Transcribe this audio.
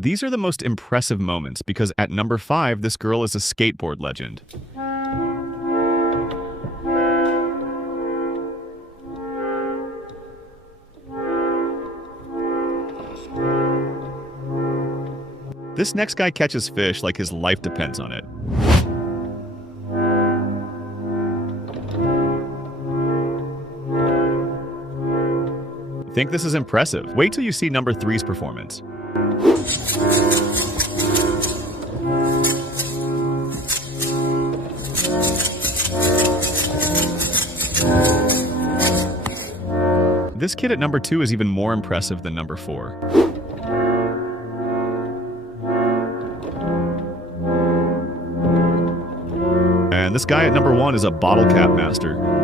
These are the most impressive moments because at number 5, this girl is a skateboard legend. This next guy catches fish like his life depends on it. Think this is impressive? Wait till you see number 3's performance. This kid at number 2 is even more impressive than number 4. And this guy at number 1 is a bottle cap master.